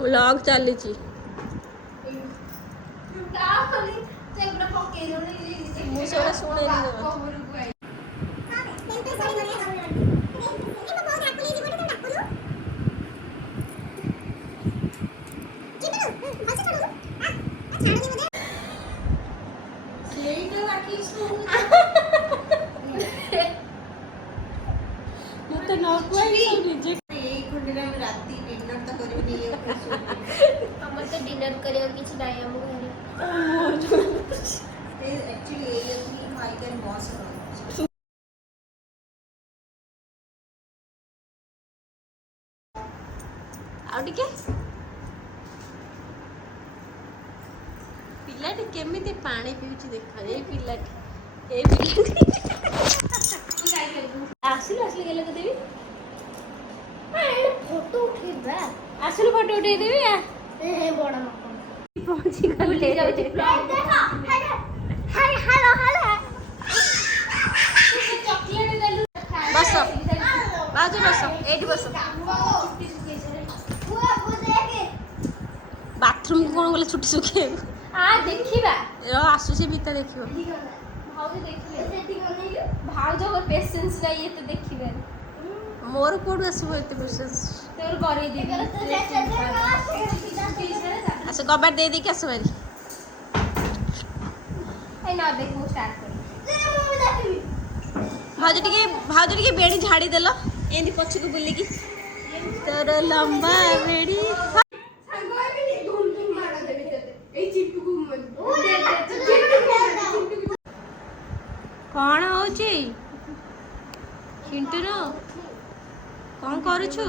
Vlog चलीची मुझे शुणे मत न डिनर करियो किछ नाही हम घरे एक्चुअली माय कैन बॉस आउ टिके पिलाटी केमिति पानी पिउची देखा ए पिलाटी आसिल आसिल गेले को देवी फोटो उठेबा आसिल फोटो उठे देवी ए बड़ा मक्का पहुंची गले जाऊ देखो हाय हेलो हेलो चॉकलेट देलु बस बाजू बस एठी बस बाथरूम कोन गले छुटी सुखे आ देखिबा आसु से भीतर देखिबो भाउज देखिले सेठी गनेइलो भाउज को पेशेंस नहीं एते देखिबे मोर कोड आसु एते पेशेंस तोर करे दी अच्छा कबाड़ दे दे के आसु भाई ए ना देख मु स्टार्ट कर भाउज टिके बेड़ी झाड़ी देलो एंदी पछ को बुली की तोर लंबा बेड़ी कौन हो चिंटू नो कौन करुछु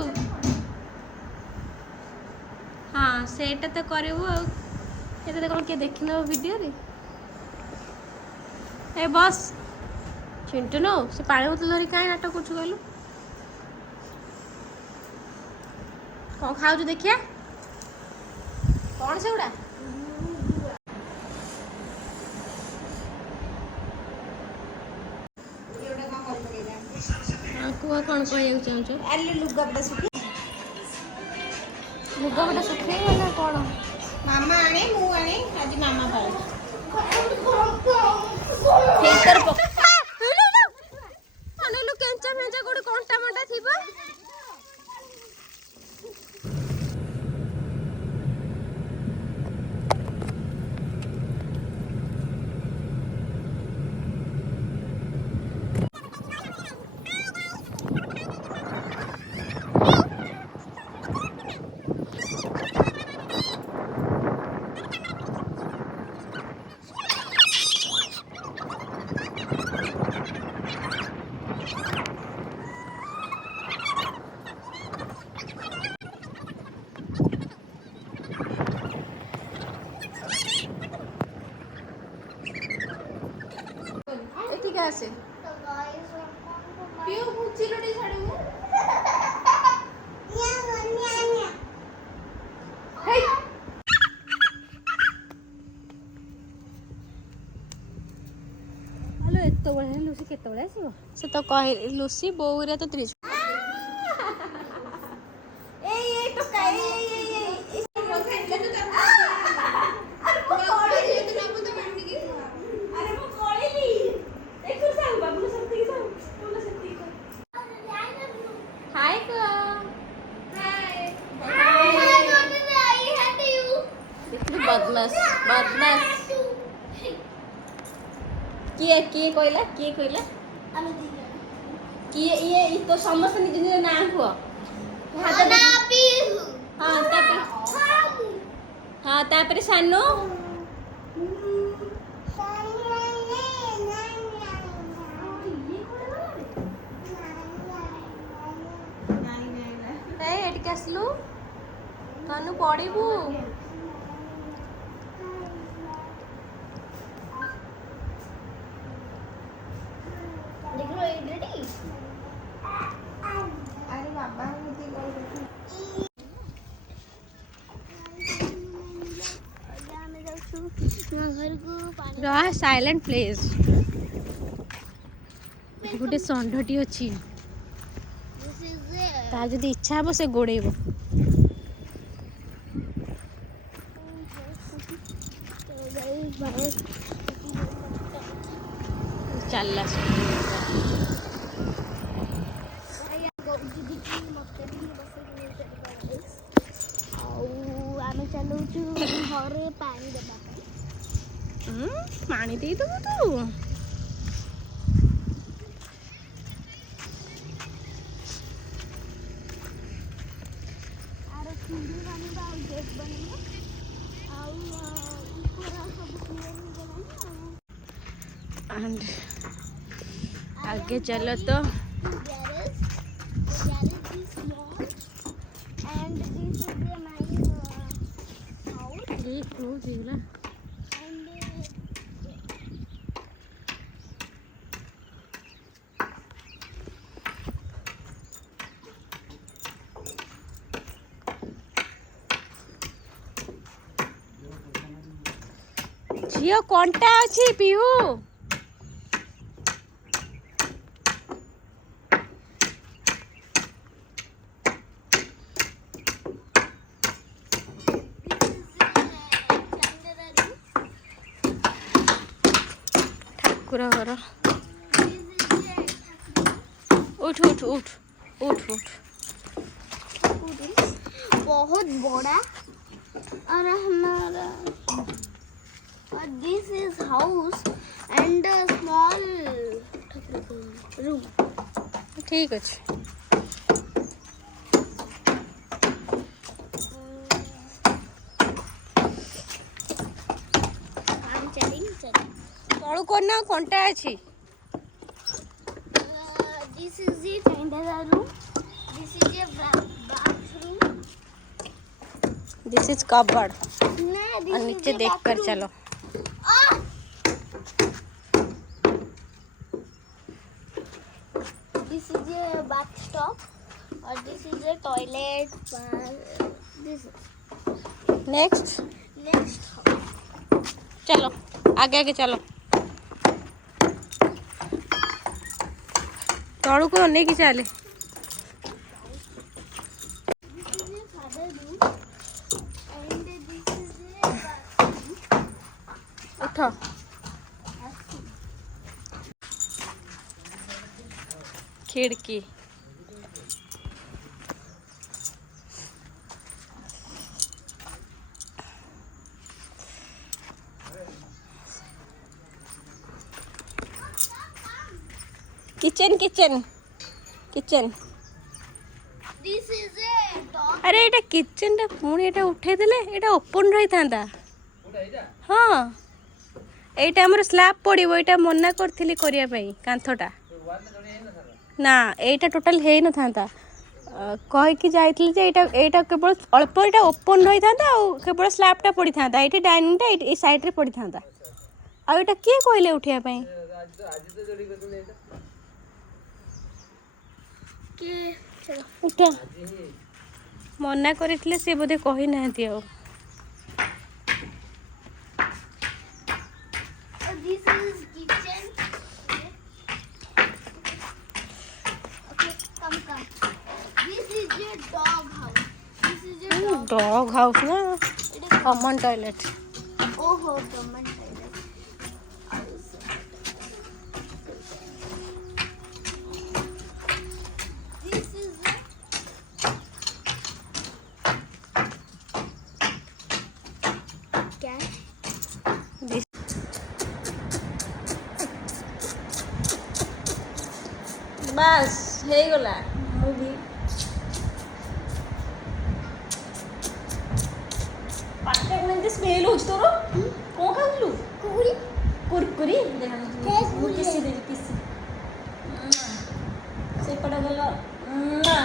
हाँ सेटा तो करबू आ कौन किए देख न वीडियो रे ए बस चिंटू नो से पानी बोतल धरी कहीं नाटक कुछ कहलु कौन खाऊ देखिया कौन से गुड़ा कुआ कौन कहू चाहूँ लुगापटा सुखे ना कौन मामा आने मु आने आज मामा पाए फिल्टर अनेलु केंचा फेंचा कोड कोंटा मोटा थिबा से पियो भूची रोटी छाड़ू हे हेलो एतो बळे लुसी केतो बळे आसीबो से तो कहि लुसी बोउरे तो 30 ए तो काई बदमाश बदमाश किए कहला किए ये तो समस्त निज निज ना हुआ हाँ तापर सानो एटिके आसलु तनु पड़ू साइलेंट प्लेस गोटे षंढटी अच्छी तार जदि इच्छा हे से गोड़ेब ଚାଲିଲା ଆଉ ଆମେ ଚାଲୁଛୁ ଘରେ ପାଣି ଦେବା ପାଇଁ। ପାଣି ଦେଇଦେବୁ ତୁ? ଆର ଚୁଲି ବନିବା ଆଉ ଗେଟ୍ ବନିବ ଆଉ ଉପର ସବୁ କ୍ଲିୟର ହେଇଗଲାଣି एंड आगे चलो तो क्लोज है झियो कंटा अच्छी पीहू ठाकुर घर उठ उठ उठ उठ उठ बहुत बड़ा और हमारा और this is house and small room. ठीक अच्छे तलू करना कंटा अच्छी this is the tender room this is a bathroom this is cupboard और नीचे देख कर चलो this is a bathtub और this is a toilet this next next चलो आगे आगे चलो तलू को नहीं कि चले उठ खिड़की kitchen kitchen kitchen this is a dog अरे एटा किचन टा पुणी एटा उठे देले एटा ओपन रही थांदा हाँ एटा हमर स्लैब पड़िबो एटा मना करथिली करिया पई कांथटा ना एटा टोटल हेई न थांता कह कि जाइथिली जे एटा केवल अल्प एटा ओपन रही थांदा आ केवल स्लैबटा पड़ी थांदा एठी डाइनिंगटा ए साइड रे पड़ी थांदा आ एटा के कहले उठिया पई के चलो उठ मना करथिले से बोधे कहि नाहंती आ this is kitchen okay come this is a dog house this is a dog house ना कॉमन टॉयलेट ओहो कॉमन टॉयलेट दिस इज क्या बस हे गला मूवी पाटे में स्मेल होछ तोर को खाउलु कुकुरी कुरकुरी देखा कुरकुरी। किसी दे किसी से पड़ा गला ना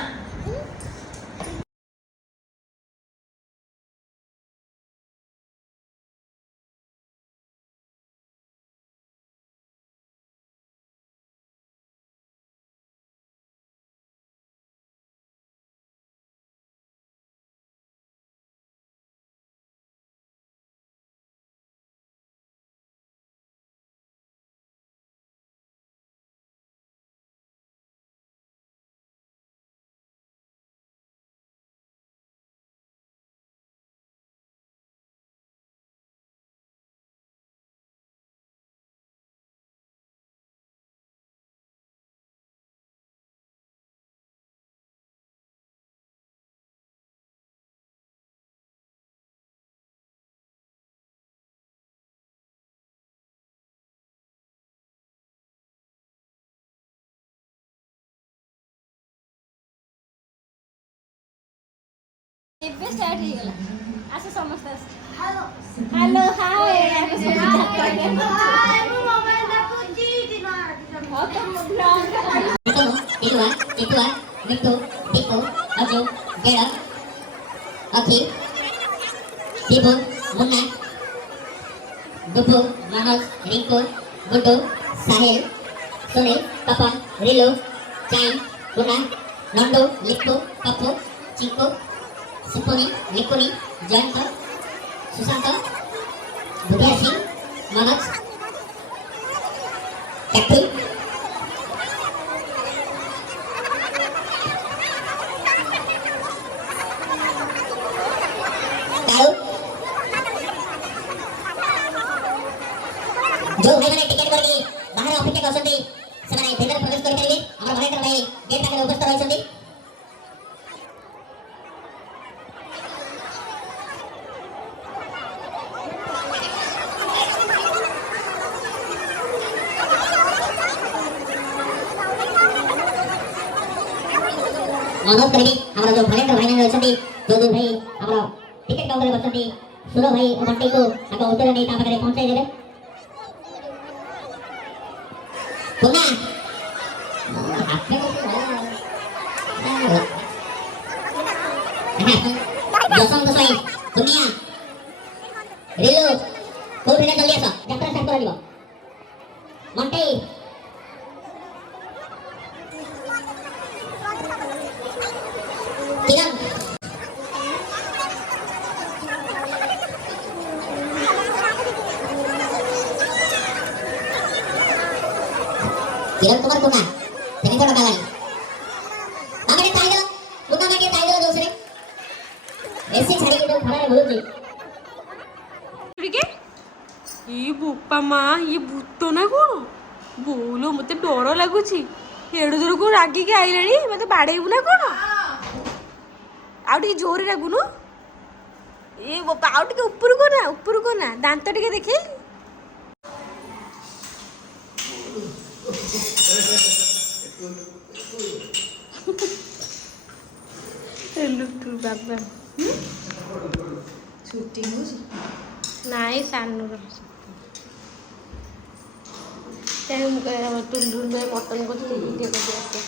ଏବେ ଷ୍ଟାର୍ଟ ହେଇଗଲା। ଆସ ସମସ୍ତେ ଆସ। हेलो ହ୍ୟାଲୋ ହାଏ ଆମେ ସବୁ हाय ମୁଁ ମୋବାଇଲ ଦେଖୁଛି ଦିନ ହଁ ତ ମୁଁ vlog କରିବି। Ilua, Itua, Mitu, Tiku, Aju, Gera, Aki, Tibu, Munna, Dupu, Manoj, Rinku, Gundu, Sahil, Sunil, Papan, Rilu, Chain, Guna, Nandu, Likku, Papu, Chinku, Supuni, Likuni, Jayanta, Susanta, Budya Singh, Manoj, Kaktu, Tahu, जो भाई मैंने ticket करके बाहर अपेक्षा करछन्ती सेमाने भितर प्रवेश करि परिबे हमर भलेकर भाई गेट पाखरे उपस्थित रहिसन्ती अनुरोध करिबी हमर जो भलेकर भाई मैंने रहिसन्ती जो भाई हमर टिकट काउंटर बसन्ती सुरो भाई ओ बंटी को ताको उत्तर नै ता पाखरे पहुंचाई देबे Kuna. Josong Tosai, Dunia, Rilu, kau bina jauh lihat, jatra saya kurang juga. Monte, Kiran, Kiran Kumar Kuna, ini kau kalah. Namanya Tiger, Kuna namanya Tiger jauh sering. ऐसे छाड़ी के तो खड़ा है बोलो जी ଟିକେ ଇ ବୋପା ମା ଇଏ ଭୂତ ନା କଣ ବୋଉଲୋ ମତେ ଡର ଲାଗୁଛି ଏଡୁ ଦୂରକୁ ରାଗିକି ଆଇଲାଣି ମତେ ବାଡେଇବୁ ନା କଣ ଆଉ ଟିକେ ଜୋରରେ ରାଗୁନୁ ଏ ବୋପା ଆଉ ଟିକେ ଉପରକୁ ନା ଦାନ୍ତ ଟିକେ ଦେଖେ ଲୁଟୁ ବାବା ସୁଟିଂ ହଉଛି ନାଇଁ ସାନୁର ତେଣୁ ମୁଁ ଟୁଲୁ ଭାଇ ମଟନ୍ କରିଥିଲି ଭିଡ଼ିଓ କରି ଆସେ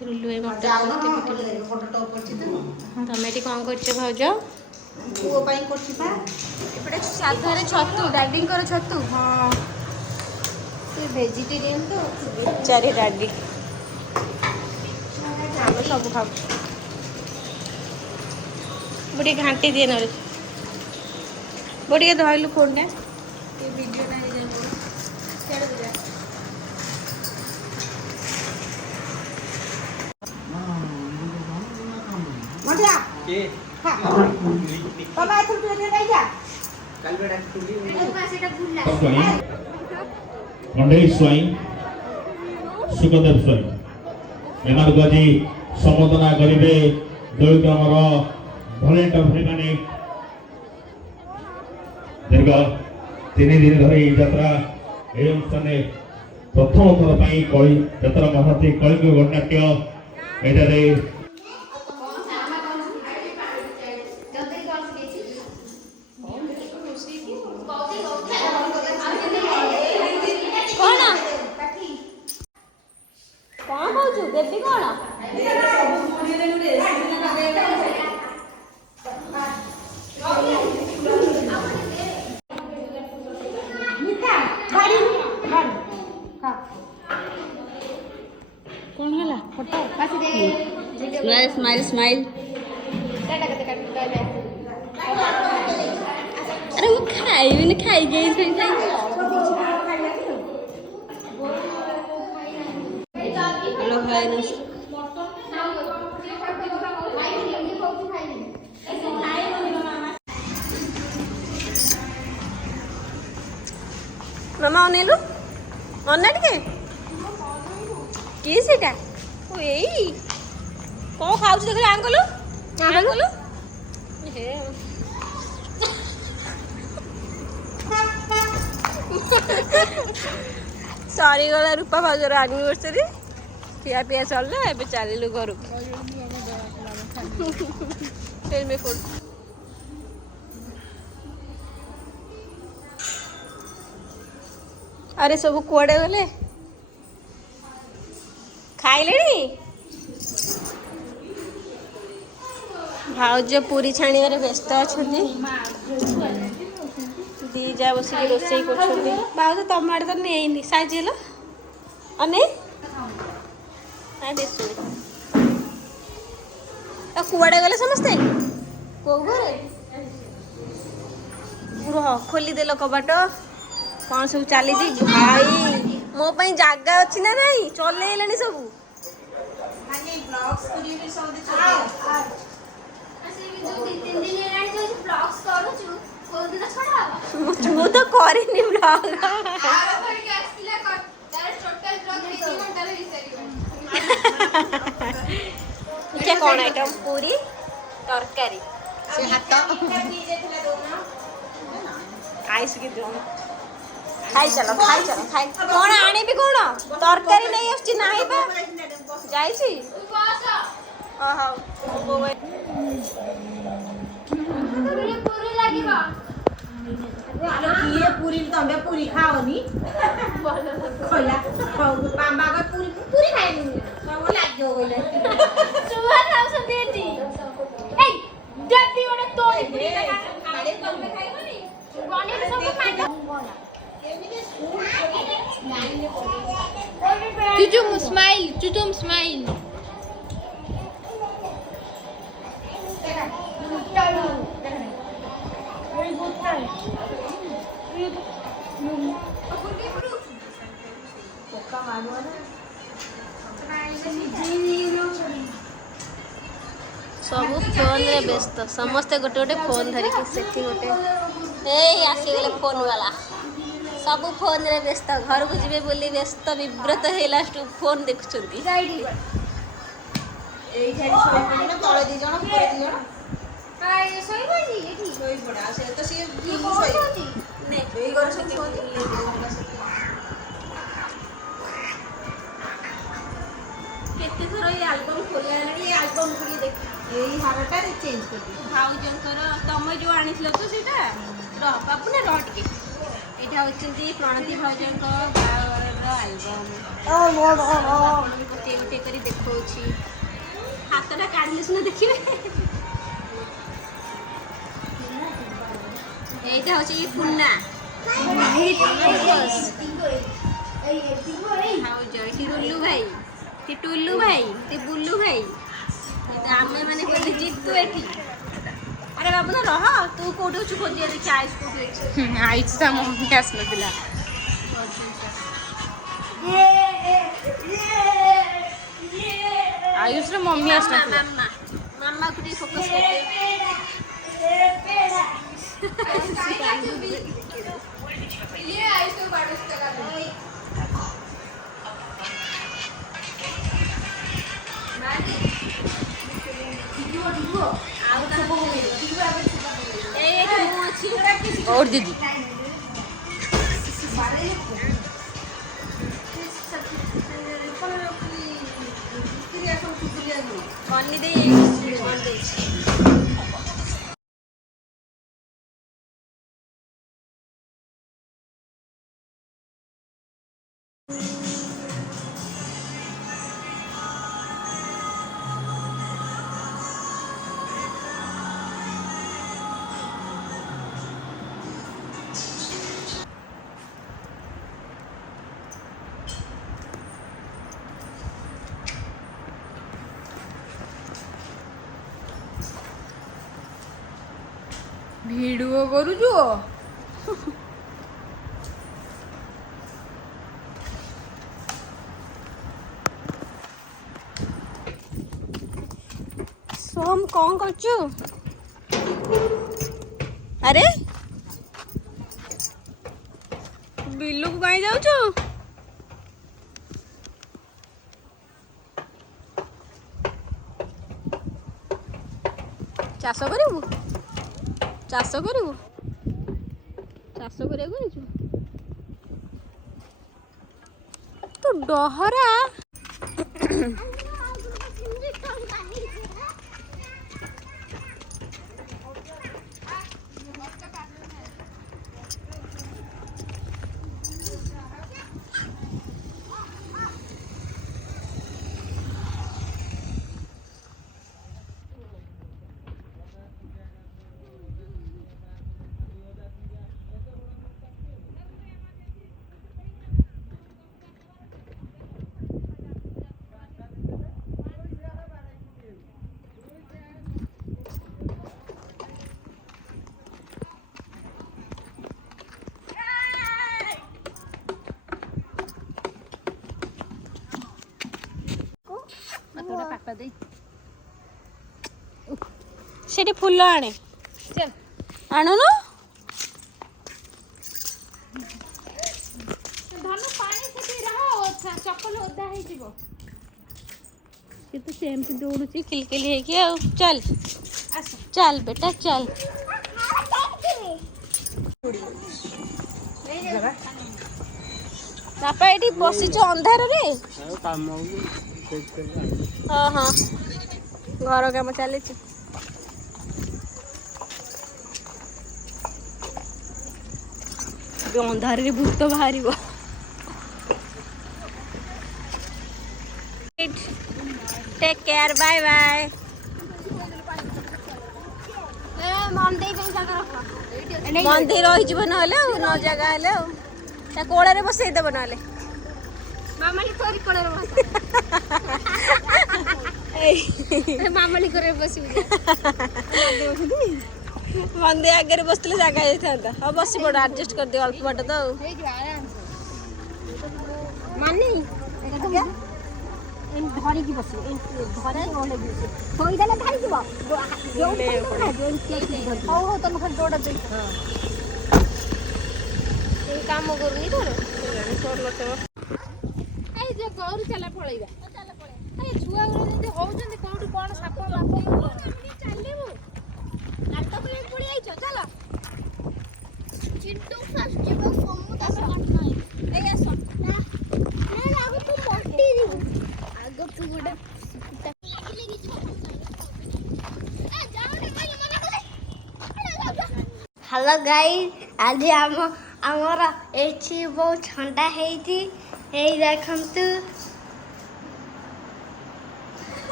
ଟୁଲୁ ଭାଇ ମଟନ୍ କରିଥିଲେ ଫଟୋ ଟପ୍ କରିଛି ତ ତମେ ଏଠି କ'ଣ କରୁଛ ଭାଉଜ ପୁଅ ପାଇଁ କରୁଛି ପା ଏପଟେ ସାଧାରେ ଛତୁ ଡାଡିଙ୍କର ଛତୁ ହଁ ସେ ଭେଜିଟେରିଆନ୍ ତ ବେଚାରି ଡାଡି ଆମେ ସବୁ ଖାଉଛୁ ମୁଁ ଟିକେ ଘାଣ୍ଟି ଦିଏ ନହେଲେ ମୁଁ ଟିକେ ଧରିଲୁ ଫୋନ୍ଟା ଏ ଭିଡ଼ିଓଟା ହେଇଯାଏ ସିଆଡ଼କୁ ଯା ମଜା ତମେ ଏଥର ତୁ ଏଠି ନେଇଯା ଖଣ୍ଡେଇ ସ୍ୱାଇଁ ସୁଖଦେବ ସ୍ୱାଇଁ ଏମାନଙ୍କୁ ଆଜି ସମ୍ବର୍ଦ୍ଧନା କରିବେ ଦଳିତ ଆମର ଭଲେଣ୍ଟିୟର ଭାଇମାନେ ଦୀର୍ଘ 3 ଦିନ ଧରି ଏହି ଯାତ୍ରା ଏହି ଅନୁଷ୍ଠାନରେ ପ୍ରଥମ ଥର ପାଇଁ କଳି ଯାତ୍ରା ମହାନ୍ତି କଳିଙ୍ଗ ଗଣନାଟ୍ୟ ଏଠାରେ କ'ଣ କହୁଛୁ ଦେବି କ'ଣ କ'ଣ ହେଲା ଫଟୋ ସ୍ମାଇଲ୍ ସ୍ମାଇଲ୍ ଆରେ ମୁଁ ଖାଇବିନି ଖାଇକି ହ୍ୟାଲୋ ଭାଇ ମାମା ଅନେଇଲୁ ଅନା ଟିକେ କି ସେଇଟା ଓ ଏଇ କ'ଣ ଖାଉଛୁ ଦେଖିଲେ ଆଙ୍କଲୁ ଆଙ୍କଲୁ ହେ ସରିଗଲା ରୂପା ଭାଉଜର ଆନିଭର୍ସରୀ ଖିଆ ପିଆ ସରିଲା ଏବେ ଚାଲିଲୁ ଘରକୁ Tell me food. अरे सब कुआड़े गले खाइले भाउज पूरी छाणिबारे व्यस्त अच्छा दी जा बस रोसे कर भाउज तुम आड़े तो नहीं साइज अने कुआड़े गले समस्ते को घरे खोली देल कबाट कौन सब चली भाई मो पे जागा अच्छी ना नहीं चल सब ମୁଁ ତ କରିନି ବ୍ଲଗ क्या कौन आइटम पूरी तरकारी ସେ ହାତ आइस के दो खाई चलो खाई कौन आने भी कौन तरकारी नहीं आछी नाही बा जाईसी हां हां पूरी लागिबा କିଏ ପୁରୀ ତମେ ପୁରୀ ଖାଅନି ଖଇଲା ମାମା କ ପୁରୀ ଖାଇନି ସବୁ ଲାଗିବ କହିଲେ ସୁଭା ଖାଉଛନ୍ତି ଏଠି ଏଇ ଡାଟି ଗୋଟେ ତୋଳି ପୁରୀ ଖାଇଲେ ତମେ ଖାଇବନି ବନେଇ ସବୁ ଖାଇବ Cucum smile, cucum smile. सब फोन रे व्यस्त समस्ते गोटे गोटे फोन धरिकी सेठी गोटे ए आसीगले फोन वाला सब फोन रे व्यस्त घर को जीवे बोली व्यस्त विव्रत है लास्ट फोन देखुछंती ଏଇ ଠାଇ ଶୋଇ ପଡ଼ିଲେ ତଳେ ଦି ଜଣ ଉପରେ ଦି ଜଣ ଆଇ ଶୋଇବନି ଏଠି ଶୋଇ ପଡା ସେ ତ ସିଏ କିଏ ଶୋଇବନି ନେ ଏଇ ଘର ସେ ଶୋଇ केते थर ये एल्बम खोला ये एल्बम को देख ଏଇ ହାରଟା ଚେଞ୍ଜ କରିବି भाउजंकर तम जो आनिथिल तो सेटा रह बापू ना रह टिके एटा होचंती प्रणति भाउजंक बावर एल्बम गोटे गोटे करी देखौछि हातटा काढले सुना देखिबे एटा होछि ई पुन्ना भाउज एठी रुल्लू भाई ती टुल्लू भाई ती बुल्लू भाई आमे माने बोली जितू एठी अरे बाबू ना रह तू कोठी छु खोजिया देखि आइस कोठी अछि आईच ता मम्मी आसनथिला आयुष रे मम्मी आसनथिला मामा मामा को फोकस करते ये आइस को बाडूस करा और दीदी वीडियो करूछु सोम कौन करछु अरे बिल्लू को कहीं जाऊछु चाष करू चाष करू चाष कर तू डहरा ବାପା ଦେଇ ସେଠି ଫୁଲ ଆଣେ ଆଣୁନୁ। ଧନ ପାଣି ସେଠି ରହ ଚପଲ ଓଦା ହେଇଯିବ। ସେ ତ ସେମିତି ଦୌଡୁଛି କିଲକିଲି ହେଇକି ଆଉ। ଚାଲ ଚାଲ ବେଟା ଚାଲ। ବାପା ଏଠି ବସିଛ ଅନ୍ଧାରରେ? ହଁ ହଁ ଘର କାମ ଚାଲିଛି। ଅନ୍ଧାରରେ ଭୂତ ବାହାରିବ। Take care bye bye. ମନ୍ଦିର ରହିଯିବ ନହେଲେ ଆଉ ନ ଜାଗା ହେଲେ ଆଉ ତା କୋଳରେ ବସେଇଦବ ନହେଲେ। ମାମାଲି ତୋରି କୋଳରେ ବସ। ମାମାଲି କୋଳରେ ବସିବୁ। ମନ୍ଦିର ଆଗରେ ବସିଥିଲେ ଜାଗା ହେଇଥାନ୍ତା। ହଉ ବସି ପଡ ଆଡଜଷ୍ଟ କରିଦିଅ ଅଳ୍ପ ବାଟ ତ ଆଉ। ମାନି ଧରିକି ବସିବ ଧରିକି ଓହ୍ଲେଇ ବସିବ ଥୋଇଦେଲେ ଧରିଯିବ। ହଉ ହଉ ତମେ ଖାଲି ଦୌଡ଼ ଦେଇ କାମ କରୁନି ତୋର ଏଇ ଯେ ଗୌରୀ ଚାଲା ପଳେଇବା। ଏଇ ଛୁଆ ଗୁଡା ଯେମିତି ହଉଛନ୍ତି କୋଉଠି କଣ ସାପ ବାପ ଚାଲିବୁ ଗାତ ପଳେଇ ପଳେଇ ଆଇଛ ଚାଲ। ଚିଣ୍ଟୁ ଫାଷ୍ଟ ଯିବ ସମୁ ତାପରେ ଅଣ୍ଟାଇ ଏଇ ଆସ ନା ଆଗ ତୁ ମଟି ଯିବୁ ଆଗ ତୁ ଗୋଟେ ହ୍ୟାଲୋ ଗାଇସ୍ ଆଜି ଆମର ଏଠି ବହୁତ ଥଣ୍ଡା ହେଇଛି। ଏଇ ଦେଖନ୍ତୁ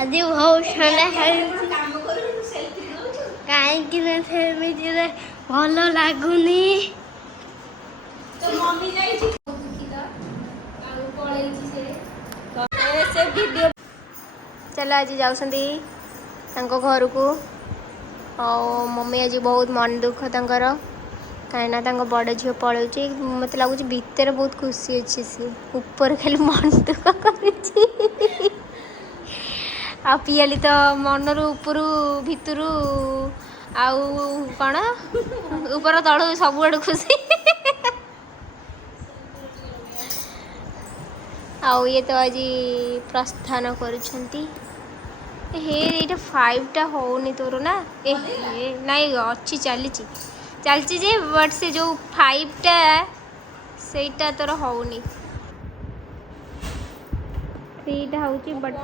ଆଜି ବହୁତ ଥଣ୍ଡା ହେଇଛି କାହିଁକି ନା ସେମିତିରେ ଭଲ ଲାଗୁନି। ଚାଲ ଆଜି ଯାଉଛନ୍ତି ତାଙ୍କ ଘରକୁ। ଆଉ ମମି ଆଜି ବହୁତ ମନ ଦୁଃଖ ତାଙ୍କର କାହିଁକିନା ତାଙ୍କ ବଡ଼ ଝିଅ ପଳାଉଛି। ମୋତେ ଲାଗୁଛି ଭିତରେ ବହୁତ ଖୁସି ଅଛି ସିଏ ଉପରେ ଖାଲି ମନ ଦୁଃଖ କରୁଛି। ଆଉ ପିଆଲି ତ ମନରୁ ଉପରୁ ଭିତରୁ ଆଉ କ'ଣ ଉପର ତଳୁ ସବୁଆଡ଼ୁ ଖୁସି। ଆଉ ଇଏ ତ ଆଜି ପ୍ରସ୍ଥାନ କରୁଛନ୍ତି। ହେ ଏଇଟା 5ଟା ହଉନି ତୋର ନା? ନାଇଁ ଅଛି ଚାଲିଛି ଯେ ବଟ୍ ସେ ଯେଉଁ 5ଟା ସେଇଟା ତୋର ହଉନି। 3ଟା ହେଉଛି ବଟ୍